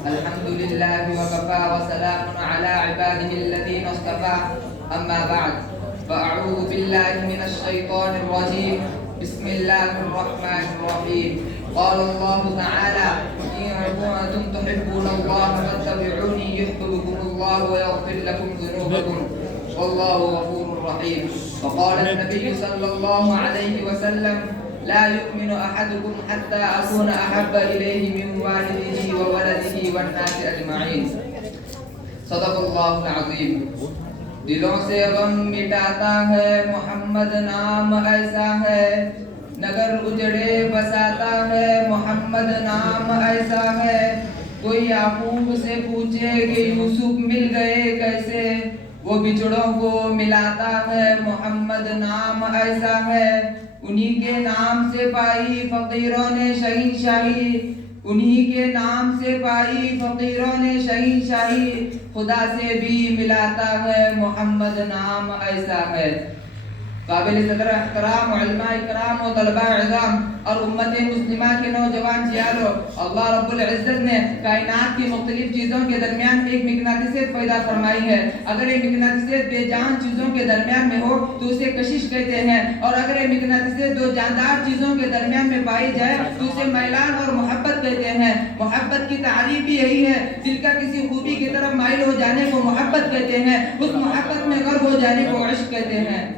الحمد لله وكفى وسلام على عباده الذين اصطفى أما بعد فأعوذ بالله من الشيطان الرجيم بسم الله الرحمن الرحيم قال الله تعالى إن كنتم تحبون الله فاتبعوني يحببكم الله ويغفر لكم ذنوبكم والله غفور رحيم. وقال النبي صلى الله عليه وسلم لا يؤمن أحدكم حتى أكون أحب إليه من والده وولده والناس أجمعين. صدق الله العظيم. دلوں سے غم مٹاتا ہے محمد نام ایسا ہے، نگر اجڑے بساتا ہے محمد نام ایسا ہے. کوئی یعقوب سے پوچھے کہ یوسف مل گئے کیسے، وہ بچڑوں کو ملاتا ہے محمد نام ایسا ہے. انہی کے نام سے پائی فقیروں نے شہنشاہی، انہی کے نام سے پائی فقیروں نے شہنشاہی. خدا سے بھی ملاتا ہے محمد نام ایسا ہے. قابل صدر احترام علماء اکرام و طلباء اعظام اور امت مسلمہ کے نوجوان جیالو، اللہ رب العزت نے کائنات کی مختلف چیزوں کے درمیان ایک مقناطیسیت پیدا فرمائی ہے. اگر یہ مقناطیسیت بے جان چیزوں کے درمیان میں ہو تو اسے کشش کہتے ہیں، اور اگر یہ مقناطیسیت دو جاندار چیزوں کے درمیان میں پائی جائے تو اسے میلان اور محبت کہتے ہیں. محبت کی تعریف بھی یہی ہے، دل کا کسی خوبی کی طرف مائل ہو جانے کو محبت کہتے ہیں، اس محبت میں غرق ہو جانے کو عشق کہتے ہیں.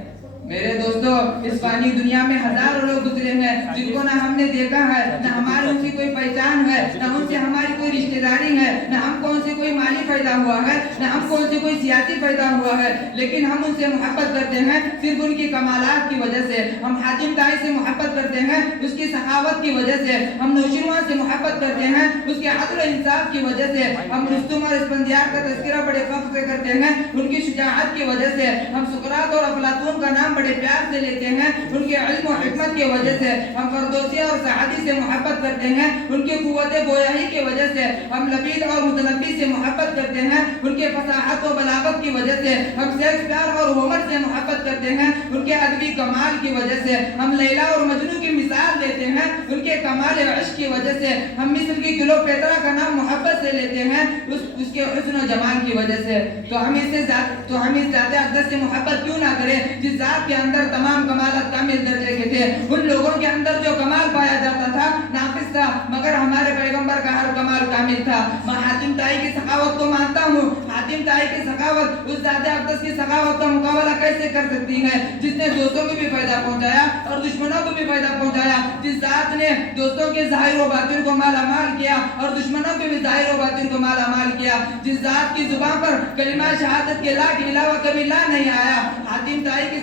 میرے دوستو، اس فانی دنیا میں ہزاروں لوگ گزرے ہیں جن کو نہ ہم نے دیکھا ہے، نہ ہماری ان سے کوئی پہچان ہے، نہ ان سے ہماری کوئی رشتہ داری ہے، نہ ہم کو ان سے کوئی مالی فائدہ ہوا ہے، نہ ہم کو ان سے کوئی سیاسی فائدہ ہوا ہے، لیکن ہم ان سے محبت کرتے ہیں صرف ان کی کمالات کی وجہ سے. ہم حاتم طائی سے محبت کرتے ہیں اس کی سخاوت کی وجہ سے. ہم نوشیروان سے محبت کرتے ہیں اس کے عدل و انصاف کی وجہ سے. ہم رستم اور اسفندیار کا تذکرہ بڑے فخر سے کرتے ہیں ان کی شجاعت کی وجہ سے. ہم سقراط اور افلاطون کا نام بڑے پیار سے لیتے ہیں ان کے علم و حکمت کی وجہ سے. ہم فردوسی اور سعدی سے محبت کرتے ہیں ان کی قوت گویائی کی وجہ سے. ہم لبید اور متنبی سے محبت کرتے ہیں ان کے فصاحت و بلاغت کی وجہ سے. ہم شیکسپیئر اور ہومر سے محبت کرتے ہیں ان کے ادبی کمال کی وجہ سے. ہم لیلا اور مجنو کی مثال دیتے ہیں ان کے کمال عشق کی وجہ سے. ہم مصر کی کلیوپیٹرا کا نام محبت سے لیتے ہیں اس کے حسن و جمال کی وجہ سے. تو ہم اس ذات اقدس سے محبت کیوں نہ کریں جس ذات کے اندر تمام کمالات کامل درجے کے تھے. ان لوگوں کے اندر جو کمال پایا جاتا تھا ناقص تھا، مگر ہمارے پیغمبر کا ہر کمال کامل تھا. میں حاتم طائی کی سخاوت کو مانتا ہوں. حاتم طائی کی سخاوت اس ذات اقدس کی سخاوت کا مقابلہ کیسے کر سکتی ہے جس نے دوستوں کو بھی فائدہ پہنچایا اور دشمنوں کو بھی فائدہ پہنچایا. جس ذات نے دوستوں کے ظاہر و باطن کو مالا مال کیا اور دشمنوں کے بھی ظاہر و باطن کو مالا مال کیا. جس ذات کی زبان پر کلمہ شہادت کے لا کے علاوہ کبھی لا نہیں آیا. حاتم طائی کی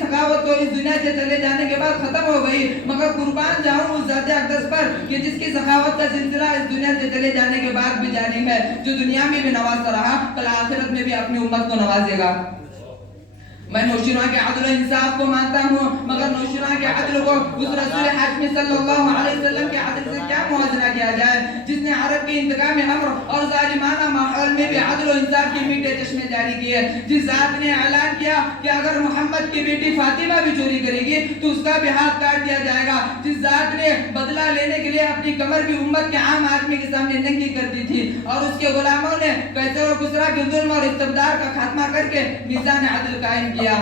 سخاوت تو اس دنیا سے چلے جانے کے بعد ختم ہو گئی، مگر قربان جاؤں اس ذات اقدس پر کہ جس کی سخاوت کا سلسلہ اس دنیا سے چلے جانے کے بعد بھی جاری ہے، جو دنیا میں بھی نوازتا رہا کل آخرت میں بھی اپنی امت کو نوازے گا. میں نوشیروان کے عدل و انصاف کو مانتا ہوں، مگر نوشیروان کے عدل کو اس رسول حاشمی صلی اللہ علیہ وسلم کے عدل سے کیا موازنہ کیا جائے جس نے عرب کے انتقام امر اور ظالمانہ ماحول میں بھی عدل و انصاف کے میٹھے چشمے جاری کیے. جس ذات نے اعلان کیا کہ اگر محمد کی بیٹی فاطمہ بھی چوری کرے گی تو اس کا بھی ہاتھ کاٹ دیا جائے گا. جس ذات نے بدلہ لینے کے لیے اپنی کمر بھی امت کے عام آدمی کے سامنے ننگی کر دی تھی اور اس کے غلاموں نے قیصر و کسریٰ کے ظلم اور استبداد کا خاتمہ کر کے میزان عدل قائم کیا.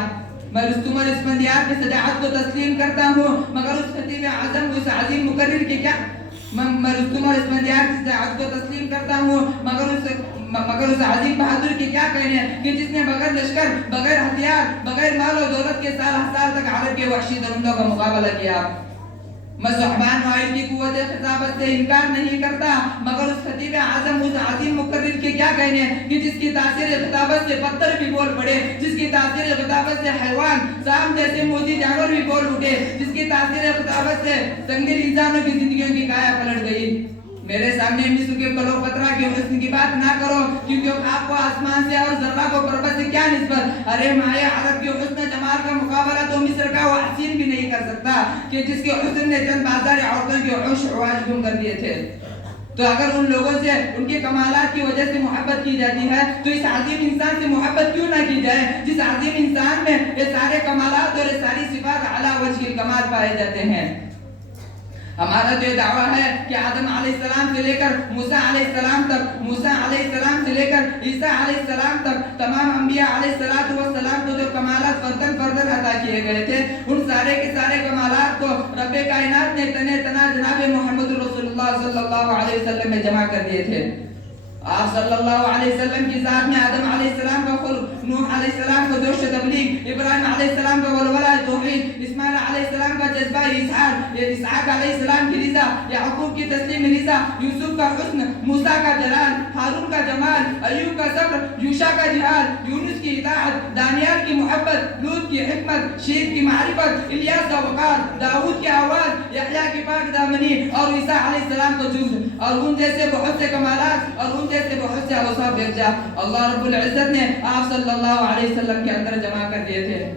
میں رستم اور اسفندیار کی شجاعت کو تسلیم کرتا ہوں، مگر اس خطیب اعظم اس عظیم مقرر کے کیا میں رستم اور اسفندیار کی شجاعت کو تسلیم کرتا ہوں مگر اس عظیم بہادر کی کیا کہنے کہ جس نے بغیر لشکر، بغیر ہتھیار، بغیر مال و دولت کے سال تک عرب کے وحشی درندوں کا مقابلہ کیا. میں صحبان وائل کی قوت خطابت سے انکار نہیں کرتا، مگر اس خطیب اعظم اس عظیم مقرر کے کیا کہنے کہ جس کی تاثیر خطابت سے پتھر بھی بول پڑے، جس کی تاثیر خطابت سے حیوان سام جیسے موذی جانور بھی بول اٹھے، جس کی تاثیر خطابت سے سنگدل انسانوں کی زندگیوں کی کایا پلٹ گئی. میرے سامنے مصر کے کلیوپیٹرا کے حسن کی بات نہ کرو کیونکہ آپ کو آسمان سے اور ذرہ کو پربت سے کیا نسبت. ارے مائے عرب کے حسن جمال کا مقابلہ تو مصر کا وہ حسین بھی نہیں کر سکتا کہ جس کے حسن نے چند بازار عورتوں کے عوش عواج گم کر دیے تھے. تو اگر ان لوگوں سے ان کے کمالات کی وجہ سے محبت کی جاتی ہے تو اس عظیم انسان سے محبت کیوں نہ کی جائے جس عظیم انسان میں یہ سارے کمالات اور یہ ساری صفات اعلیٰ وجہ الکمال پائے جاتے ہیں. ہمارا جو دعویٰ ہے کہ آدم علیہ السلام سے لے کر موسیٰ علیہ السلام تک، موسیٰ علیہ السلام سے لے کر عیسیٰ علیہ السلام تک تمام انبیاء علیہ السلام کو جو کمالات فردن فردن عطا کیے گئے تھے، ان سارے کے سارے کمالات کو رب کائنات نے تنہ تنہ جناب محمد رسول اللہ صلی اللہ علیہ وسلم میں جمع کر دیے تھے۔ آپ صلی اللہ علیہ وسلم کی ذات میں آدم علیہ السلام کا خلق، نوح علیہ السلام کا جوش تبلیغ، ابراہیم علیہ السلام کا ولولہ توحید، اسماعیل علیہ السلام کا جذبہ اسحاق علیہ السلام کی رضا، یعقوب کی تسلیم رضا، یوسف کا حسن، موسیٰ کا جلال، ہارون کا جمال، ایوب کا صبر، یوشع کا جہاد، یونس کی اطاعت، دانیال کی محبت، لوط کی حکمت، شیخ کی معرفت، الیاس کا وقار، داؤد کی آواز، یحییٰ کی پاک دامنی اور عیسیٰ علیہ السلام کو جود، اور ان جیسے بہت سے کمالات اور ان جیسے بہت سے اوصاف یکجا اللہ رب العزت نے آپ صلی اللہ علیہ وسلم کے اندر جمع کر دیے تھے۔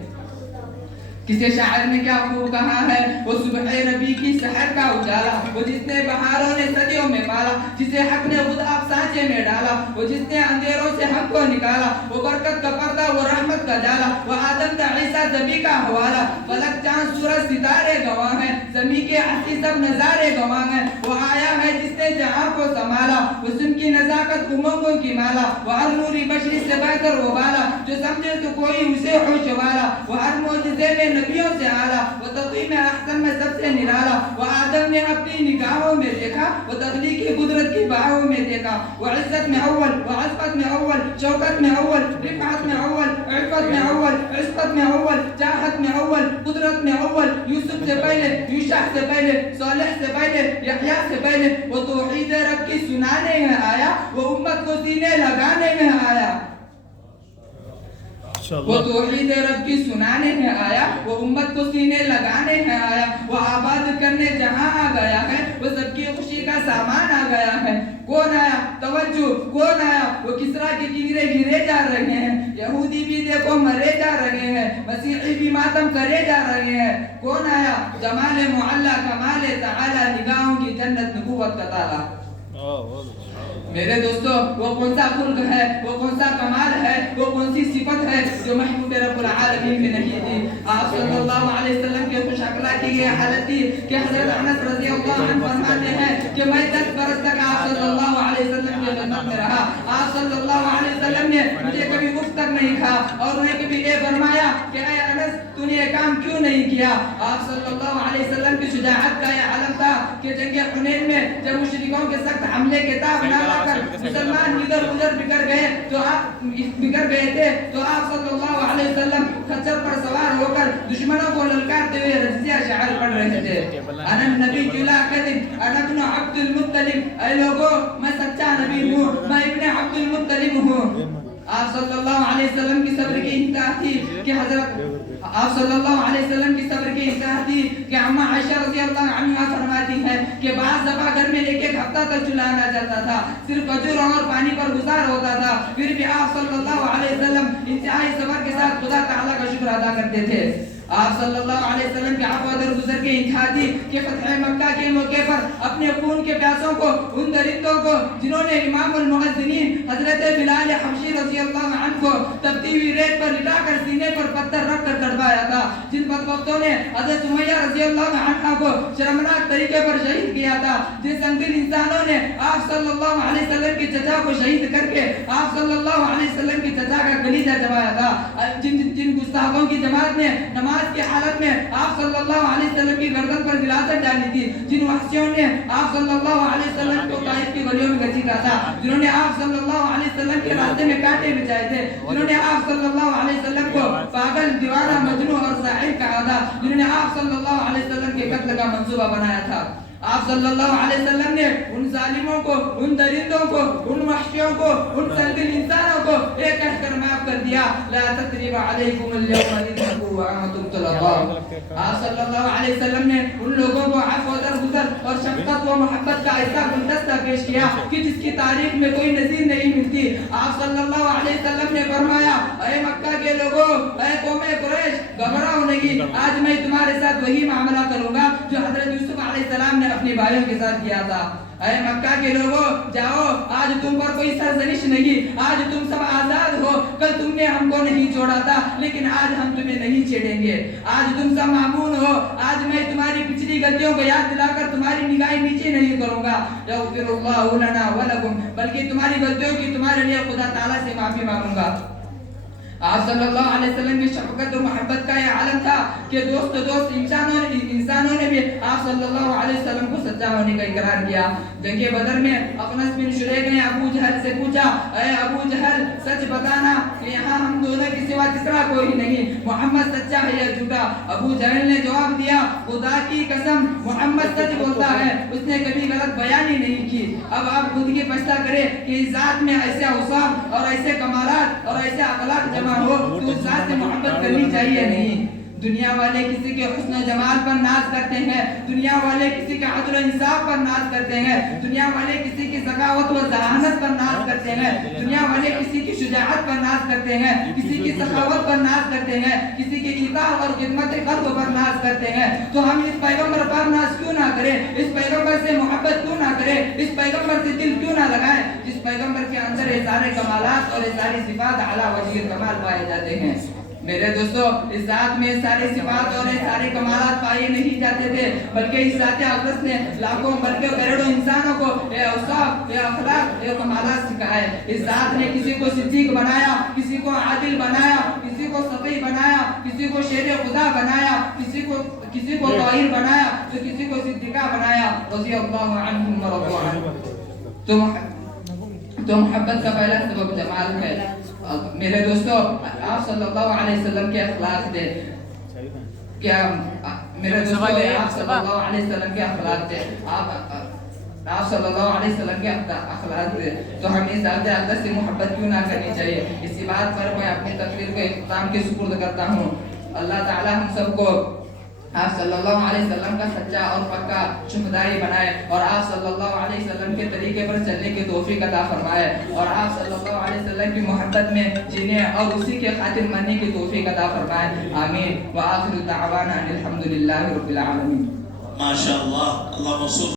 کسی شاعر نے کیا خوب کہا ہے، وہ صبح ربی کی سحر کا اجالا، وہ جس نے بہاروں نے صدیوں میں پالا، جسے حق نے خود آپ سانچے میں ڈالا، وہ جس نے اندھیروں سے حق کو نکالا، وہ برکت کا پردہ، وہ رحمت کا جالا، وہ آدم تا عیسیٰ نبی کا حوالہ، فلک چاند سورج ستارے گواہ ہیں، زمین کے ہستی سب نظارے گواہ ہیں، وہ آیا ہے جس نے جہاں کو سنبھالا، حسن کی نزاکت امنگوں کی مالا، وہ ہر نوری بشری سے بہتر وہ بالا، جو سمجھے تو کوئی اسے ہوش والا، وہ ہر معجزے میں نبیوں سے آلہ، وہ تقویم احسن میں سب سے نرالا، وہ آدم نے اپنی نگاہوں میں دیکھا، وہ تخلیقی قدرت کی باہوں میں دیکھا، وہ عزت میں اول، وہ عظمت میں اول، شوکت میں اول، رفعت میں اول، عفت میں اول، عصمت میں اول، چاہت میں اول، قدرت میں اول، یوسف سے پہلے، یوشع سے پہلے، صالح سے پہلے، یحییٰ سے پہلے، وہ توحید رب کی سنانے میں آیا، وہ امت کو سینے لگانے میں آیا، وہ توحید رب کی سنانے میں آیا، وہ امت کو سینے لگانے میں آیا، وہ آباد کرنے جہاں آ گیا ہے، وہ سب کی خوشی کا سامان آ گیا ہے۔ کون آیا؟ توجہ، کون آیا؟ وہ کسرا کے کنگرے گرے جا رہے ہیں، یہودی بھی دیکھو مرے جا رہے ہیں، مسیحی بھی ماتم کرے جا رہے ہیں۔ کون آیا؟ جمال معلا، کمال تعالی، نگاہوں کی جنت، نبوت کا تالا۔ میرے دوستو، وہ کون سا خلق ہے، وہ کون سا کمال ہے، وہ کون سی صفت ہے جو محبوب رب العالمین میں نہیں تھی؟ آپ صلی اللہ علیہ وسلم کے خوش اخلاقی کی حالت تھی کہ حضرت انس رضی اللہ عنہ فرماتے ہیں کہ میں 10 برس تک آپ صلی اللہ علیہ وسلم کی خدمت میں رہا، آپ صلی اللہ علیہ وسلم نے مجھے کبھی اف تک نہیں کہا اور نے کبھی یہ فرمایا کہ اے انس تو نے یہ کام کیوں نہیں کیا۔ آپ صلی اللہ علیہ وسلم کی شجاعت کا یہ علم تھا کہ جنگ حنین میں جب مشرکوں کے سخت حملے کے تاب نہ لا کر مسلمان ادھر ادھر بکھر گئے تھے تو آپ صلی اللہ علیہ وسلم خچر پر سوار ہو کر دشمنوں کو للکارتے ہوئے رجزیہ شعر پڑھ رہے تھے۔ انا النبی لا کذب، انا ابن عبد المطلب، اے لوگوں میں سچا نبی ہوں، میں ابن عبد المطلب ہوں۔ آپ صلی اللہ علیہ وسلم کی صبر کی انتہا تھی کہ آپ صلی اللہ علیہ وسلم کی صبر کی انتہا تھی کہ عمہ عائشہ رضی اللہ عنہا فرماتی ہیں کہ بعض دفعہ گھر میں 1 ہفتہ تک چولہا نہ جلتا تھا، صرف کھجور اور پانی پر گزار ہوتا تھا، پھر بھی آپ صلی اللہ علیہ وسلم انتہائی صبر کے ساتھ خدا تعالیٰ کا شکر ادا کرتے تھے۔ آپ صلی اللہ علیہ وسلم کے عفو در گزر کے انتہا تھی کہ فتح مکہ کے موقع پر اپنے خون کے پیاسوں کو، ان درندوں کو جنہوں نے امام المؤذنین حضرت بلال حبشی رضی اللہ عنہ کو تپتی ہوئی ریت پر لٹا کر سینے پر پتھر رکھ کر تڑپایا تھا، جن بدبختوں نے حضرت سمیہ رضی اللہ عنہ کو شرمناک طریقے پر شہید کیا تھا، جن سنگین انسانوں نے آپ صلی اللہ علیہ وسلم کی چچا کو شہید کر کے آپ صلی اللہ علیہ وسلم کی چچا کا کلیجہ جمایا تھا، جن گستاخوں کی جماعت نے نماز کی حالت میں آپ صلی اللہ علیہ وسلم کی گردن پر غلاظت ڈالی تھی، جن وحشیوں نے آپ صلی اللہ علیہ وسلم کو طائف کی گلیوں میں گھسیٹا تھا، جنہوں نے آپ صلی اللہ علیہ وسلم کے راستے میں کانٹے بچھائے تھے، جنہوں نے آپ صلی اللہ علیہ وسلم کو پاگل، دیوانہ، مجنون اور ساحر کہا تھا، جنہوں نے آپ صلی اللہ علیہ وسلم کے قتل کا منصوبہ بنایا تھا۔ آپ صلی اللہ علیہ وسلم نے ان ظالموں کو، ان درندوں کو، ان وحشیوں کو، ان سنگین انسانوں کو ایک کہہ کر معاف کر دیا، لا تثریب علیکم اليوم اذهبوا وانتم طلقاء۔ آپ صلی اللہ علیہ وسلم نے ان لوگوں کو عفو در گزر اور شفقت و محبت کا ایسا گلدستہ پیش کیا کہ جس کی تاریخ میں کوئی نظیر نہیں ملتی۔ آپ صلی اللہ علیہ وسلم نے فرمایا، اے مکہ کے لوگوں، اے قوم قریش، گھبراؤ نہیں، آج میں تمہارے ساتھ وہی معاملہ کروں گا جو حضرت یوسف علیہ السلام نے اپنی بھائیوں کے ساتھ کیا تھا۔ اے مکہ کے لوگوں جاؤ، آج تم پر کوئی سرزنش نہیں، آج تم سب آزاد ہو، کل تم نے ہم کو نہیں چھوڑا تھا لیکن آج ہم تمہیں نہیں چھیڑیں گے، آج تم سب معمون ہو، آج میں تمہاری پچھلی غلطیوں کو یاد دلا کر تمہاری نگاہیں نیچے نہیں کروں گا، یغفر اللہ لنا ولکم، بلکہ تمہاری غلطیوں کی تمہارے لیے خدا تعالیٰ سے معافی مانگوں گا۔ آپ صلی اللہ علیہ وسلم کی شفقت و محبت کا یہ عالم تھا کہ دوست انسانوں نے بھی آپ صلی اللہ علیہ وسلم کو سچا ہونے کا اقرار کیا۔ جنگ بدر میں اخنس بن شریک نے ابو جہل سے پوچھا، اے ابو جہل سچ بتانا کہ یہاں ہم دونوں کے سوا تیسرا کوئی نہیں، محمد سچا ہے یا جھوٹا؟ ابو جہل نے جواب دیا، خدا کی قسم محمد سچ بولتا ہے، اس نے کبھی غلط بیانی نہیں کی۔ اب آپ خود کی فیصلہ کریں کہ اس ذات میں ایسے اوصاف اور ایسے کمالات اور ایسے اخلاق جمع ہو تو اس ذات سے محبت کرنی چاہیے نہیں۔ دنیا والے کسی کے حسن و جمال پر ناز کرتے ہیں، دنیا والے کسی کے عدل و انصاف پر ناز کرتے ہیں، دنیا والے کسی کی ذکاوت و ذہانت پر ناز کرتے ہیں، دنیا والے کسی کی شجاعت پر ناز کرتے ہیں، کسی کی سخاوت پر ناز کرتے ہیں، کسی کی عطا اور خدمت قلب پر ناز کرتے ہیں۔ تو ہم اس پیغمبر پر ناز کیوں نہ کریں؟ اس پیغمبر سے محبت کیوں نہ کریں؟ اس پیغمبر سے دل کیوں نہ لگائیں جس پیغمبر کے اندر یہ سارے کمالات اور یہ ساری صفات اعلیٰ وجہ کمال پائے جاتے ہیں؟ میرے دوستو، اس ذات میں سارے صفات اور سارے کمالات پائے نہیں جاتے تھے، بلکہ اس ذات اقدس نے لاکھوں بلکہ کروڑوں انسانوں کو یہ اوصاف، یہ اخلاق، یہ کمالات سکھائے۔ اس ذات نے کسی کو صدیق بنایا، کسی کو عادل بنایا، کسی کو سقی بنایا، کسی کو شیر خدا بنایا، کسی کو طاہر بنایا، تو کسی کو صدیقہ بنایا، رضی اللہ عنہم ورضوا عنہ۔ تو محبت کا پہلا سبب جمال ہے۔ میرے دوستو، آپ صلی اللہ علیہ وسلم کے اخلاق تھے کیا؟ میرے دوستو، آپ صلی اللہ علیہ وسلم کے اخلاق تھے، آپ صلی اللہ علیہ وسلم کے اخلاق تھے، تو ہم اس ذات اقدس سے محبت کیوں نہ کرنی چاہیے؟ اسی بات پر میں اپنی تقریر کو اختتام کے سپرد کرتا ہوں۔ اللہ تعالی ہم سب کو آپ صلی اللہ علیہ وسلم کا سچا اور پکا شہدائی بنائے، اور آپ صلی اللہ علیہ وسلم کے طریقے پر چلنے کی توفیق عطا فرمائے، اور آپ صلی اللہ علیہ وسلم کی محبت میں جینے اور اسی کے خاطر مرنے کی توفیق عطا فرمائے، آمین۔ وآخر دعوانا الحمدللہ رب العالمین۔ ماشاءاللہ، اللہ